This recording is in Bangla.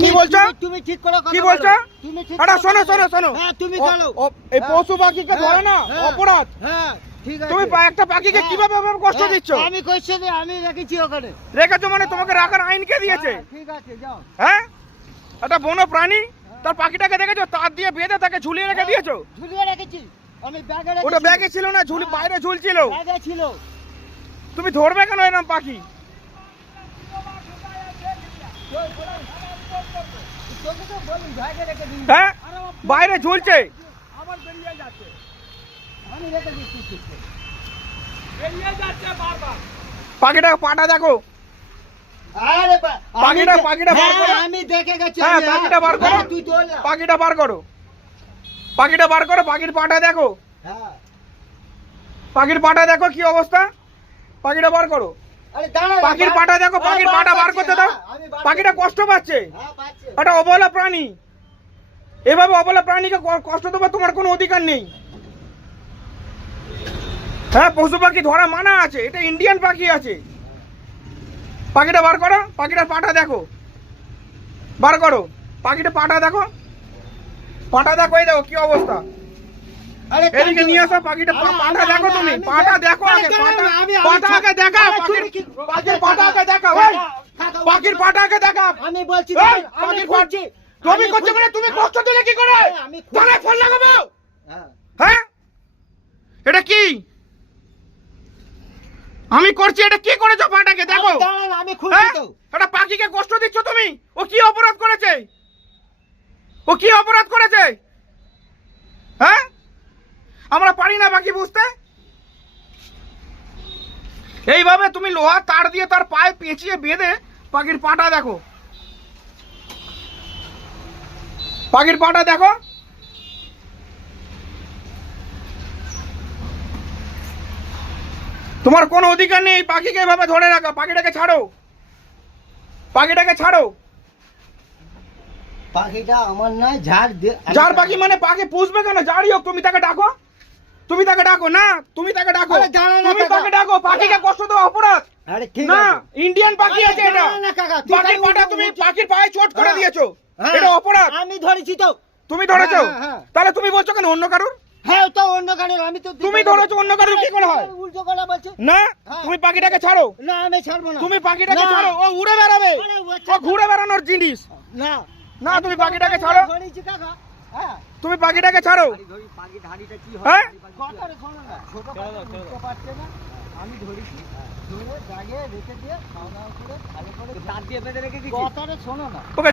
কি বলছো? তুমি ঠিক করে কথা কি বলছো? তুমি ঠিক আরে করে শোনো কথা শোনো বলো। শোনো হ্যাঁ তুমি চলো। এই পশু পাখিকে ধরে না অপরাধ। হ্যাঁ ঠিক আছে। তুমি একটা পাখিকে কিভাবে এভাবে কষ্ট দিচ্ছ? আমি কইছি যে আমি রেখেছি ওখানে। রেখেছো মানে তোমাকে রাখার আইন কে দিয়েছে? ঠিক আছে যাও। হ্যাঁ, একটা বন্য প্রাণী, তার পাখিটাকে দেখেছো তার দিয়ে বেঁধে তাকে ঝুলিয়ে রেখে দিয়েছো। ঝুলিয়ে রেখেছি আমি ব্যাগে রেখেছি। ওটা ব্যাগে ছিল না, বাইরে ঝুলছিল। ব্যাগে ছিল। তুমি ধরবে কেন এরকম পাখি? তোকে তো বলি ব্যাগে রেখে দিই। হ্যাঁ, বাইরে ঝুলছে। আবার বেরিয়ে যাচ্ছে। আমি রেখে দিচ্ছি। বেরিয়ে যাচ্ছে বারবার। পাখিটা পাটা দেখো। আরে পাখিটা বার করো। আমি দেখে গেছি। হ্যাঁ, পাখিটা বার করো। তুই তোল না। পাখিটা বার করো। পাখিটা বার করো, পাখির পাটা দেখো। হ্যাঁ। পাখির পাটা দেখো কি অবস্থা। পাখিটা বার করো। আরে দাঁড়া। পাখির পাটা দেখো, পাখির পাটা বার করতে দাও। পাখিটা কষ্ট পাচ্ছে। হ্যাঁ পাচ্ছে। একটা অবলা প্রাণী, এভাবে অবলা প্রাণীকে কষ্ট দেওয়ার তোমার কোনো অধিকার নেই। হ্যাঁ, পশু পাখি ধরা মানা আছে, এটা ইন্ডিয়ান পাখি আছে। পাখিটা বার করো, পাখিটার পাটা দেখো। বার করো, পাখিটা পাটা দেখো। পাটা দেখো, এই দেখো কি অবস্থা। আরে এদিকে নিয়ে আসো পাখিটা। পাটা দেখো, তুমি পাটা দেখো আগে। পাটা আগে দেখা। পাখির পাটা আগে দেখা। পাখির পাটা আগে দেখা। আমি বলছি পাখির বলছি তুমি করছো মানে তুমি কষ্ট দিলে কি করে? থানায় ফোন লাগাবো। হ্যাঁ, এটা কি আমি করছি? এটা কি করেছো পাটাকে দেখো। আমি খুঁজছি তো। এটা পাখিকে কষ্ট দিচ্ছ তুমি। ও কি অপরাধ করেছে? ও কি অপরাধ করেছে? হ্যাঁ, আমরা পারি না পাখি বুঝতে। এইভাবে তুমি লোহা তার দিয়ে তার পায়ে পেঁচিয়ে বেঁধে পাখির পাটা দেখো। পাখির পাটা দেখো। তোমার কোনো অধিকার নেই পাখিকে এভাবে ধরে রাখা। পাখিটাকে ছাড়ো, পাখিটাকে ছাড়ো। পাখিটা আমার নয়, ঝাড় যার পাখি মানে পাখি পুষবে কেন? যারই হোক, তুমি তাকে ডাকো। তুমি তাকে ডাকো না, তুমি তাকে ডাকো। আরে দাঁড়া না তুমি কাকা। তাকে ডাকো। পাখিকে কষ্ট দেওয়া অপরাধ আরে ঠিক না। আছে। ইন্ডিয়ান পাখি আছে এটা। দাঁড়া না কাকা, তুই পাখির খালি পাটা উল্টো তুমি বলছিস। পাখির পায়ে চোট করে হ্যাঁ। দিয়েছো, হ্যাঁ, এটা অপরাধ। আমি ধরেছি তো। তুমি ধরেছো? হ্যাঁ, হ্যাঁ। তাহলে তুমি বলছো কেন অন্য কারুর? হ্যাঁ তো অন্য কারণে আমি তো তুমি ধরেছো, অন্য কারুর কি করে হয়? উল্টো করে বলছে। না, হ্যাঁ। তুমি পাখিটাকে ছাড়ো। না আমি ছাড়বো না। তুমি পাখিটাকে না। ছাড়ো, ও উড়ে বেড়াবে। আরে ও ও ঘুরে বেড়ানোর জিনিস না না। তুমি পাখিটাকে ছাড়ো, ধরেছি কাকা। হ্যাঁ তুমি পাখিটাকে ছাড়ো। পাখি ধাড়িটা কি হ্যাঁ, কথাটা শোনো না। ছোট পাখি বুঝতে পারছে না। আমি ধরেছি, ধরে জাগে রেখে দিয়ে খাওয়া দাওয়া করে ভালো করে তার দিয়ে বেঁধে রেখে দিচ্ছি। কথাটা শোনো না। ওকে